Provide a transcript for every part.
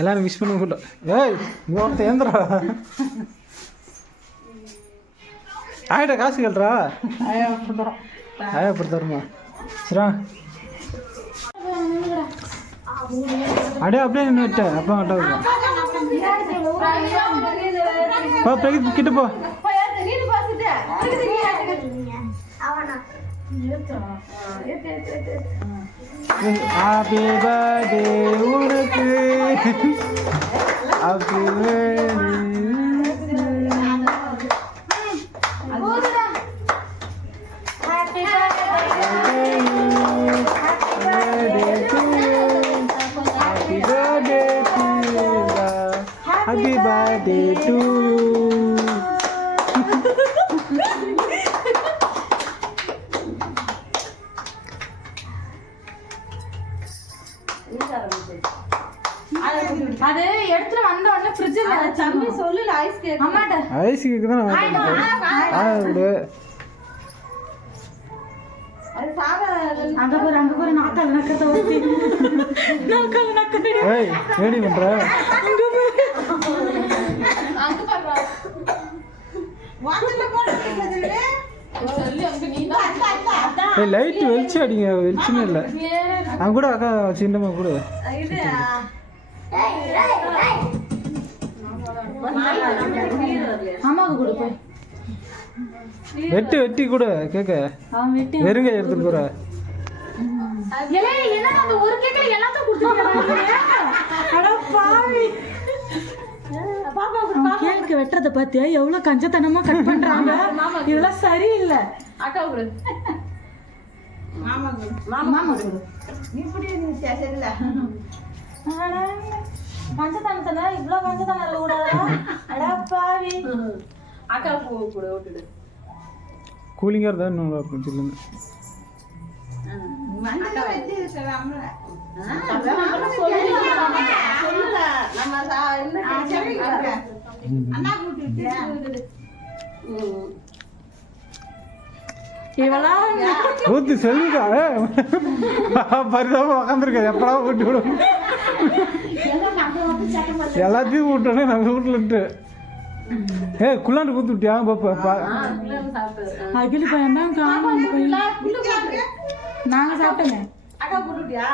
எல்லாரும் விஷ் பண்ண சொல்ல ஏய் நீ ஒருத்த ஏந்திரா. ஆயிட்ட காசு கேள்றா ஆயா கொடுத்துறோம் ஆயா கொடுத்துருமா சரியா அப்படியே அப்படியே அப்பா கிட்ட போ பிரகித் கிட்ட போ. ஹாப்பி பர்த்டே உனக்கு happy happy birthday to happy birthday அது எடுத்துட்டு வந்த உடனே ஃப்ரிட்ஜில் தம்பி சொல்லு ஐஸ் கேக் அம்மாட்ட. ஐஸ் கேக்கு தான் நான் ஆ விடு. அங்க போற அங்க போற நாக்கால் நக்கத்தை ஊத்தி நாக்கால் நக்கத்தை. ஏய் ஏடி பண்ற லைட் வெளிச்சு அடிங்க வெளிச்சுமே இல்லை. அவன் கூட அக்கா சின்னம்மா கூட. அம்மாவுக்கு வெட்டி வெட்டி கூட வெட்டி வெறுங்க எடுத்துட்டு போற. ஏலே என்ன அந்த ஒரு கேக்ல எல்லாத்தையும் கொடுத்துருக்கீங்க அட பாவி. கேக் வெட்டுறத பாத்தியா எவ்வளவு கஞ்சத்தனமா கட் பண்றாங்க? இதெல்லாம் சரியில்லை. அக்கா கொடு. மாமா கொடு. அட, கஞ்சத்தனம் இருக்க கூடாதா அட பாவி. அக்கா பூ கூட விட்டுடு கூலிங்காக இருந்தால் இன்னும் நல்லா இருக்கும் ஊத்து செல்லுக்கா பரிதாபம் உக்காந்துருக்க. எப்படா ஊட்டி விடும் எல்லாத்தையும் விட்டோன்னே நம்ம வீட்டுலன்ட்டு ஏ குள்ளாண்டு ஊத்து விட்டியா பாப்பா அகிலி பையன் தான் காணும் அந்த பையன் நாங்க சாப்பிட்டோமே. அக்கா போட்டுட்டியா?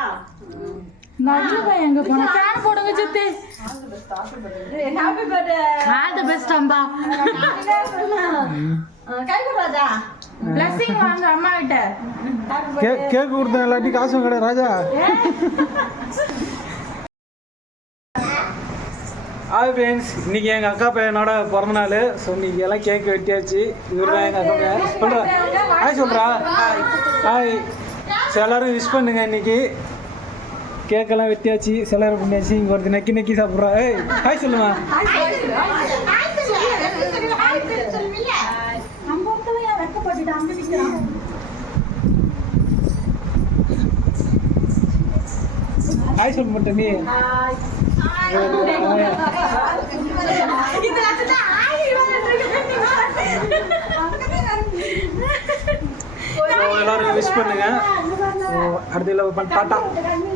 இந்த அகிலி பையன் எங்க போனா? ஃபேன் போடுங்க சித்தி. Happy birthday all the best Amba கை கொடுறாஜா பிளஸிங் வாங்க அம்மா கிட்ட. கே கேக்கு கொடுத்தேன் எல்லாத்தையும் காசும் கிடையாது ராஜா. ஹாய் ஃப்ரெண்ட்ஸ் இன்னைக்கு எங்கள் அக்கா பையனோட பிறந்த நாள் ஸோ இன்னைக்கு எல்லாம் கேக் வெட்டியாச்சு. இவர் தான் எங்கள் அக்கா பையன். சொல்கிறா ஹாய் சொல்கிறா ஹாய் ஸோ எல்லாரும் விஷ் பண்ணுங்க இன்னைக்கு. கேக்கெல்லாம் வெட்டியாச்சு. சிலர் பண்ணியாச்சு இங்கே ஒருத்தர் நக்கி நக்கி சாப்பிட்றா. ஏய் ஹாய் சொல்லுமா. ஹாய் சொல்ல மாட்டேன் நீ எல்லாரும் விஷ் பண்ணுங்க. அடுத்த டாட்டா.